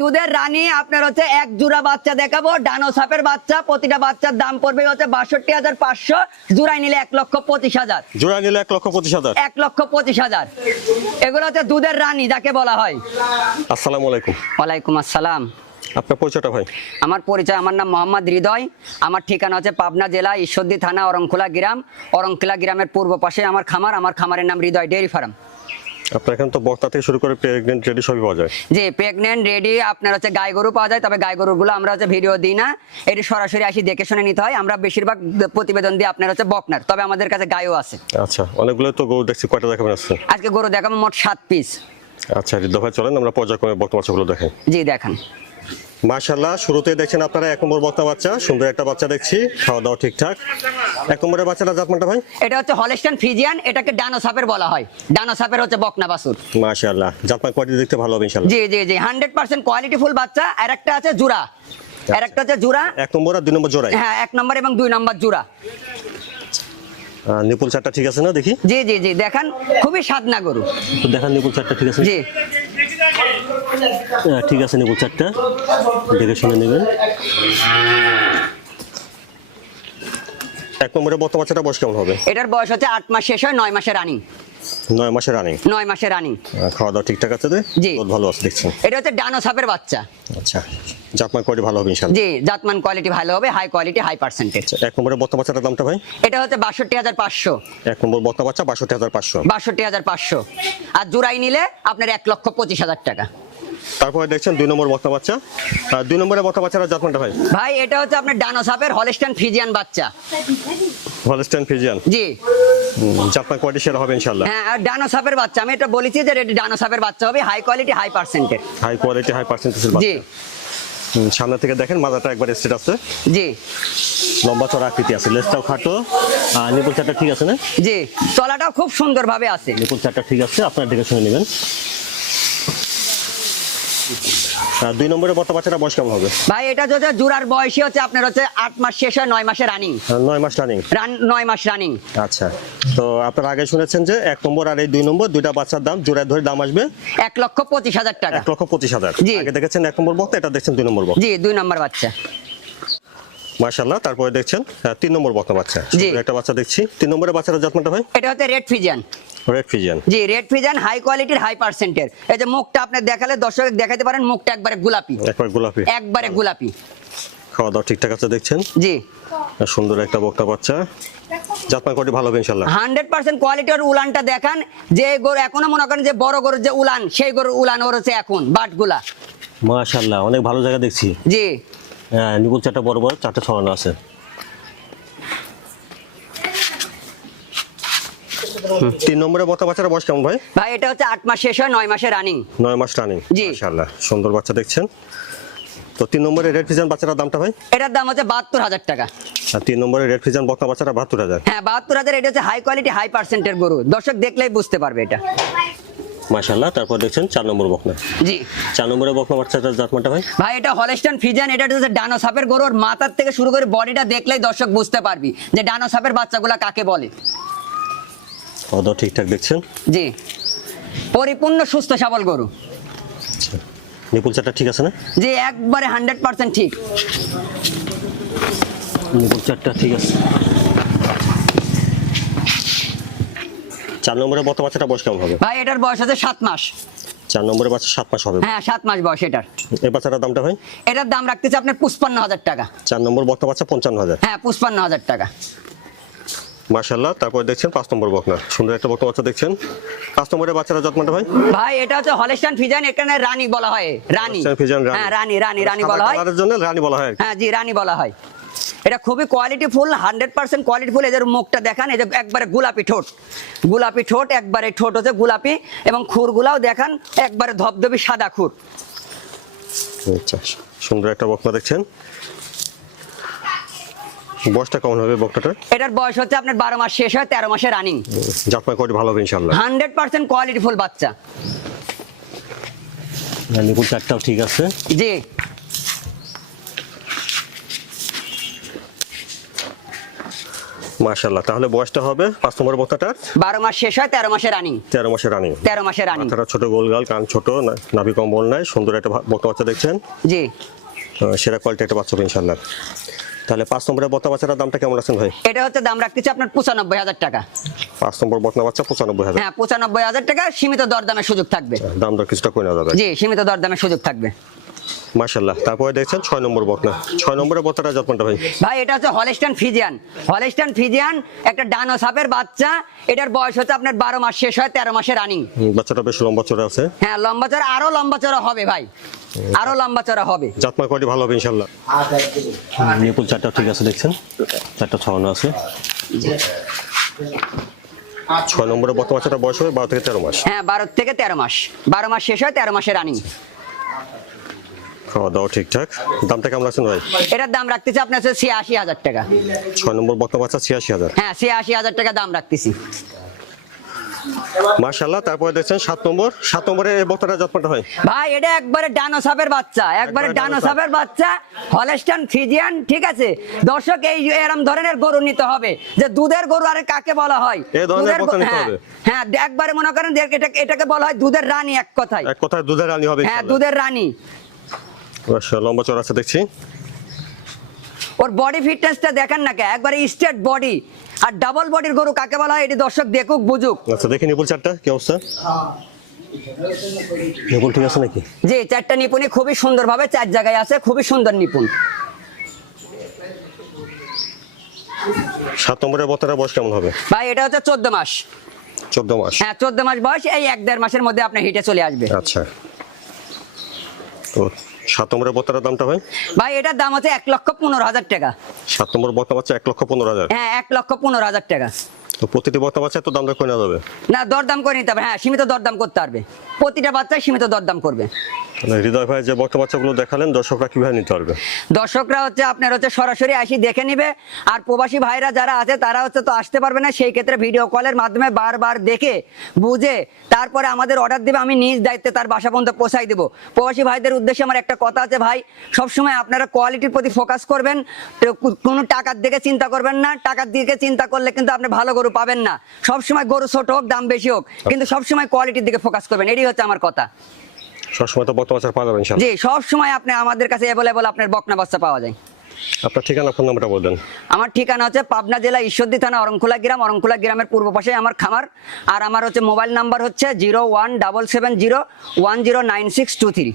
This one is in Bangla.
দুধের রানী আপনার হচ্ছে এক জোড়া বাচ্চা দেখাবো। ডানো সাপের বাচ্চা প্রতিটা বাচ্চার দাম পড়বে হচ্ছে বাষট্টি হাজার পাঁচশো। জোড়াই নিলে এক লক্ষ পঁচিশ হাজার। জোড়া নিলে এক লক্ষ পঁচিশ হাজার। এক লক্ষ পঁচিশ হাজার। এগুলো হচ্ছে দুধের রানী যাকে বলা হয়। আসসালামু আলাইকুম। ওয়ালাইকুম আসসালাম। আপনার পরিচয়টা ভাই? আমার পরিচয় আমার নাম মোহাম্মদ হৃদয়। আমার ঠিকানা হচ্ছে পাবনা জেলা ঈশ্বরদী থানা অরংখোলা গ্রাম। অরংখোলা গ্রামের পূর্ব পাশে আমার খামার আমার খামারের নাম হৃদয় ডেয়ারি ফার্ম। আপনার এখানে তো বক্তা থেকে শুরু করে প্রেগনেন্ট রেডি সবই পাওয়া যায়। যে প্রেগনেন্ট রেডি আপনার হচ্ছে গাই গরু পাওয়া যায় তবে গাই গরুগুলো আমরা হচ্ছে ভিডিও দিই না। এটি সরাসরি আসি দেখে শুনে নিতে হয়। আমরা বেশিরভাগ প্রতিবেদন দিই আপনার হচ্ছে বকনার তবে আমাদের কাছে আছে। আচ্ছা অনেকগুলো তো গরু দেখছি কয়টা দেখাবেন আজকে? আজকে গরু দেখাবো মোট সাত পিস আচ্ছা চলেন আমরা পর্যায়ক্রমে বর্তমান দেখেন দেখাই। জি দেখেন। মাশাল্লাহ শুরুতে দেখছেন আপনারা এক নম্বর বক্তা বাচ্চা সুন্দর একটা বাচ্চা দেখছি খাওয়া দাওয়া ঠিকঠাক। এক নম্বরের বাচ্চাটা জাতমানটা ভাই? এটা হচ্ছে হলেস্টান ফিজিয়ান এটাকে ডানো সাপের বলা হয়। ডানো সাপের হচ্ছে বকনা বাসুর মাশাল্লাহ জাতমান কোয়ালিটি দেখতে ভালো হবে ইনশাল্লাহ জি জি জি হান্ড্রেড পার্সেন্ট কোয়ালিটি ফুল বাচ্চা আর একটা আছে জুরা। আর একটা হচ্ছে জুরা। এক নম্বর আর দুই নম্বর জোড়াই? হ্যাঁ এক নম্বর এবং দুই নম্বর জুরা। নিপুল চারটা ঠিক আছে না দেখি? জি জি জি দেখেন খুবই সাদনা গরু। তো দেখান নিপুল চারটা ঠিক আছে? জি। ঠিক আছে নেব চারটা। দেখে শুনে নেবেন। এক নম্বরের বর্তমান বয়স কেমন হবে? এটার বয়স হচ্ছে আট মাস শেষ হয়, নয় মাসে রানিং। নয় মাসের রানিং নয় মাসে রানিং খাওয়া দাওয়া ঠিকঠাক আছে তো জি। বহুত ভালো আছে দেখছেন এটা হচ্ছে ডানো সাপের বাচ্চা। আচ্ছা জাতমান কোয়ালিটি ভালো হবে ইনশাল্লাহ জি জাতমান কোয়ালিটি ভালো হবে হাই কোয়ালিটি হাই পার্সেন্টেজ এক নম্বরের বক্তা বাচ্চাটার দামটা ভাই? এটা হচ্ছে বাষট্টি হাজার পাঁচশো। এক নম্বর বক্তা বাচ্চা বাষট্টি হাজার পাঁচশো। বাষট্টি হাজার পাঁচশো। আর জোড়াই নিলে আপনার এক লক্ষ পঁচিশ হাজার টাকা। তারপরে দেখছেন দুই নম্বর বক্তা বাচ্চা। দুই নম্বরের বক্তা বাচ্চাটা জাতমানটা ভাই? ভাই এটা হচ্ছে আপনার ডানো সাপের হলেস্টান ফিজিয়ান বাচ্চা। হলস্টাইন ফিজিয়ান জি। জাতমান কোয়ালিটি সেরা হবে ইনশাল্লাহ হ্যাঁ আর ডানো সাপের বাচ্চা আমি এটা বলেছি যে এটা ডানো সাপের বাচ্চা হবে হাই কোয়ালিটি হাই পার্সেন্টের হাই কোয়ালিটি হাই পার্সেন্টেজের জি বাচ্চা। হুম, সামনে থেকে দেখেন মাথাটা একবার স্ট্রেট আছে। জি। লম্বা চড়া আকৃতি আছে লেজটাও খাটো। আর নিপুল চারটা ঠিক আছে না? জি তলাটাও খুব সুন্দরভাবে আছে। নিপুল চারটা ঠিক আছে আপনারা দেখে শুনে নেবেন। দুই নম্বরের বর্তা বাচ্চাটা বয়স কেমন হবে? ভাই এটা হচ্ছে জুরার বয়সী হচ্ছে আপনার হচ্ছে আট মাস শেষ হয় নয় মাসে রানিং নয় মাস রানিং নয় মাস রানিং আচ্ছা তো আপনারা আগে শুনেছেন যে এক নম্বর আর এই দুই নম্বর দুইটা বাচ্চার দাম জোড়ায় ধরে দাম আসবে এক লক্ষ পঁচিশ হাজার টাকা। এক লক্ষ পঁচিশ হাজার। আগে দেখেছেন এক নম্বর বক্তা এটা দেখছেন দুই নম্বর বক্তা। জি দুই নম্বর বাচ্চা। মাশাল্লাহ তারপরে দেখছেন তিন নম্বর বক্তা বাচ্চা। একটা বাচ্চা দেখছি তিন নম্বরের বাচ্চাটা যত্নটা ভাই এটা হচ্ছে রেড ফিজিয়ান রেড ফিজিয়ান জি রেড ফিজিয়ান হাই কোয়ালিটির হাই পার্সেন্টের এই যে মুখটা আপনি দেখালে দর্শক দেখাতে পারেন মুখটা একবারে গোলাপি। একবার গোলাপি। একবারে গোলাপি। খাওয়া দাওয়া ঠিকঠাক আছে দেখছেন? জি। সুন্দর একটা বক্তা বাচ্চা। জাতমান কোয়ালিটি ভালো হবে ইনশাল্লাহ হান্ড্রেড পার্সেন্ট কোয়ালিটির উলানটা দেখান। যে গরু এখনও মনে করেন যে বড় গরুর যে উলান সেই গরুর উলান ওর হচ্ছে এখন বাটগুলা। অনেক ভালো জায়গা দেখছি। জি। হ্যাঁ চারটা বড় বড় চারটা ছড়ানো আছে। তিন নম্বরে বক্তা বাচ্চাটা বয়স কেমন ভাই? ভাই এটা হচ্ছে আট মাস শেষ হয় নয় মাসে রানিং নয় মাস রানিং জি। মাশাল্লাহ সুন্দর বাচ্চা দেখছেন। তো তিন নম্বরে রেড ফিজান বাচ্চাটার দামটা ভাই? এটার দাম হচ্ছে বাহাত্তর হাজার টাকা। আর তিন নম্বরে রেড ফিজান বক্তা বাচ্চাটা বাহাত্তর হাজার। হ্যাঁ বাহাত্তর হাজার এটা হচ্ছে হাই কোয়ালিটি হাই পার্সেন্টের গরু। দর্শক দেখলেই বুঝতে পারবে এটা। মাশাল্লাহ তারপর দেখছেন চার নম্বর বকনা। জি। চার নম্বরে বকনা বাচ্চাটার জাতমানটা ভাই? ভাই এটা হলেস্টান ফিজান এটা হচ্ছে ডানো সাপের গরুর মাথার থেকে শুরু করে বডিটা দেখলেই দর্শক বুঝতে পারবি যে ডানো সাপের বাচ্চাগুলা কাকে বলে। খাওয়া ঠিকঠাক দেখছেন? জি। পরিপূর্ণ সুস্থ সবল গরু। আচ্ছা। নিপুল চারটা ঠিক আছে না? যে একবারে হান্ড্রেড পার্সেন্ট ঠিক। নিপুল চারটা ঠিক আছে। চার নম্বরে বক্তা বাচ্চাটা বয়স কেমন হবে? ভাই এটার বয়স আছে সাত মাস। চার নম্বরে বাচ্চা সাত মাস হবে। হ্যাঁ সাত মাস বয়স এটার। এই বাচ্চাটার দামটা ভাই? এটার দাম রাখতেছে আপনার পুষ্পান্ন হাজার টাকা। চার নম্বর বক্তা বাচ্চা পঞ্চান্ন হাজার। হ্যাঁ পুষ্পান্ন হাজার টাকা। মাশাল্লাহ তারপর দেখছেন পাঁচ নম্বর বকনা। সুন্দর একটা বকনা বাচ্চা দেখছেন। পাঁচ নম্বরের বাচ্চারা যত্নটা ভাই। ভাই এটা হচ্ছে হলেস্টান ফিজান এখানে রানী বলা হয়। রানী। ফ্রিজিয়ান রানী। হ্যাঁ রানী রানী রানী বলা হয়। কালারের জন্য রানী বলা হয় হ্যাঁ জি রানী বলা হয়। এটা খুবই quality full hundred percent quality full এদের মুখটা দেখান এই যে একবারে গোলাপি ঠোঁট। গোলাপি ঠোঁট একবারে ঠোঁট হচ্ছে গোলাপি এবং খুরগুলাও দেখান একবারে ধবধবি সাদা খুর। আচ্ছা সুন্দর একটা বকনা দেখছেন। বয়সটা কেমন হবে বকনাটার এটার বয়স হচ্ছে আপনার বারো মাস শেষ হয় তেরো মাসে রানিং জাতমান কোয়ালিটি ভালো হবে ইনশাল্লাহ হান্ড্রেড পার্সেন্ট কোয়ালিটি ফুল বাচ্চা। নিপুল চারটাও ঠিক আছে। জি। মাশাল্লাহ তাহলে বয়সটা হবে পাঁচ নম্বর বক্তাটার? বারো মাস শেষ হয় তেরো মাসে রানিং তেরো মাসের রানিং তেরো মাসে রানিং মাথাটা ছোট গোলগাল কান ছোট না- নাভি কম্বল নাই সুন্দর একটা বক্তা বাচ্চা দেখছেন? জি। সেরা কোয়ালিটি একটা বাচ্চা হবে ইনশাল্লাহ তাহলে পাঁচ নম্বরের বক্তা বাচ্চাটার দামটা কেমন আছেন ভাই? এটা হচ্ছে দাম রাখতেছি আপনার পঁচানব্বই হাজার টাকা। পাঁচ নম্বর বক্তা বাচ্চা পঁচানব্বই হাজার। হ্যাঁ পঁচানব্বই হাজার টাকা সীমিত দরদামের সুযোগ থাকবে। দাম দর কিছুটা নেওয়া যাবে। জি সীমিত দরদামের সুযোগ থাকবে। মাশাল্লাহ তারপরে দেখছেন ছয় নম্বর ছয় নম্বরের যত্নটা ভাই? ভাই এটা হচ্ছে হলেস্টান ফিজিয়ান হলেস্টান ফিজিয়ান একটা ডানো সাপের বাচ্চা। এটার বয়স হচ্ছে আপনার বারো মাস শেষ হয় তেরো মাসে রানিং বাচ্চাটা বেশ লম্বা চড়ে আছে। হ্যাঁ লম্বা চড়া আরও লম্বা চড়া হবে ভাই। আরও লম্বা চড়া হবে। জাতমা কোয়ালিটি ভালো হবে ইনশাল্লাহ। নিপুল চারটা ঠিক আছে দেখছেন? চারটা ছড়ানো আছে। ছয় নম্বরের বক্তা বাচ্চাটা বয়স হবে বারো থেকে তেরো মাস। হ্যাঁ বারো থেকে তেরো মাস। বারো মাস শেষ হয় তেরো মাসে রানিং খাওয়া দাওয়া ঠিকঠাক। দামটা কেমন আছেন ভাই? এটার দাম রাখতেছি আপনার হচ্ছে ছিয়াশি হাজার টাকা। ছয় নম্বর বক্তা বাচ্চা ছিয়াশি হাজার। হ্যাঁ ছিয়াশি হাজার টাকা দাম রাখতেছি। মাশাল্লাহ তারপরে দেখছেন নম্বর। নম্বরে এই বক্তাটা যত্নটা হয়। ভাই এটা একবারে ডানো সাপের বাচ্চা একবারে ডানো সাপের বাচ্চা ঠিক আছে? দর্শক এই এরম ধরনের গরু নিতে হবে যে দুধের গরু আরে কাকে বলা হয়? এই ধরনের গরু- নিতে হ্যাঁ, হবে। হ্যাঁ একবারে মনে করেন এটা এটাকে বলা হয় দুধের রানী এক কথায়। এক কথায় দুধের রানি হবে হ্যাঁ দুধের রানী। মাশাআল্লাহ, লম্বা চড়া আছে দেখছি। ওর বডি ফিটনেসটা দেখেন না কে? একবারে স্ট্রেট বডি আর ডাবল বডির গরু কাকে বলা হয়? এটি দর্শক দেখুক বুঝুক। আচ্ছা দেখি নিপুল চারটা কি অবস্থা? নিপুল ঠিক আছে নাকি? যে চারটা নিপুণই খুবই সুন্দরভাবে চার জায়গায় আছে খুবই সুন্দর নিপুণ। সাত নম্বরের বক্তাটা বয়স কেমন হবে? ভাই এটা হচ্ছে চোদ্দ মাস। চোদ্দ মাস। হ্যাঁ চোদ্দ মাস বয়স এই এক দেড় মাসের মধ্যে আপনার হিটে চলে আসবে। আচ্ছা। তো সাত নম্বরের বক্তাটার দামটা হয় ভাই এটার দাম হচ্ছে এক লক্ষ পনেরো হাজার টাকা। সাত নম্বর হচ্ছে এক লক্ষ পনেরো হাজার। হ্যাঁ এক লক্ষ পনেরো হাজার টাকা। তো প্রতিটি বক্তা বাচ্চা তো দাম দর করে যাবে? না দরদাম করে নিতে হবে। হ্যাঁ সীমিত দরদাম করতে পারবে। প্রতিটা বাচ্চাই সীমিত দরদাম করবে। হৃদয় ভাই যে বক্তা বাচ্চাগুলো দেখালেন দর্শকরা কীভাবে নিতে পারবে? দর্শকরা হচ্ছে আপনার হচ্ছে সরাসরি আসি দেখে নিবে। আর প্রবাসী ভাইরা যারা আছে তারা হচ্ছে তো আসতে পারবে না। সেই ক্ষেত্রে ভিডিও কলের মাধ্যমে বারবার দেখে বুঝে তারপরে আমাদের অর্ডার দিবে। আমি নিজ দায়িত্বে তার বাসা পর্যন্ত পৌঁছাই দেবো। প্রবাসী ভাইদের উদ্দেশ্যে আমার একটা কথা আছে ভাই। সবসময় আপনারা কোয়ালিটির প্রতি ফোকাস করবেন। কোনো টাকার দিকে চিন্তা করবেন না। টাকার দিকে চিন্তা করলে কিন্তু আপনি ভালো গরু পাবেন না। সবসময় গরু ছোট হোক দাম বেশি হোক কিন্তু সবসময় কোয়ালিটির দিকে ফোকাস করবেন। এটাই হচ্ছে আমার কথা। সবসময় তো বক্তা বাচ্চা পাওয়া যাবে ইনশাল্লাহ জি সবসময় আপনি আমাদের কাছে অ্যাভেলেবল আপনার বকনা বাচ্চা পাওয়া যায়। আপনার ঠিকানা ফোন নাম্বারটা বলবেন। আমার ঠিকানা হচ্ছে পাবনা জেলা ঈশ্বরদী থানা অরংখোলা গ্রাম। অরংখোলা গ্রামের পূর্ব পাশে আমার খামার। আর আমার হচ্ছে মোবাইল নাম্বার হচ্ছে zero one double seven zero one zero nine six two three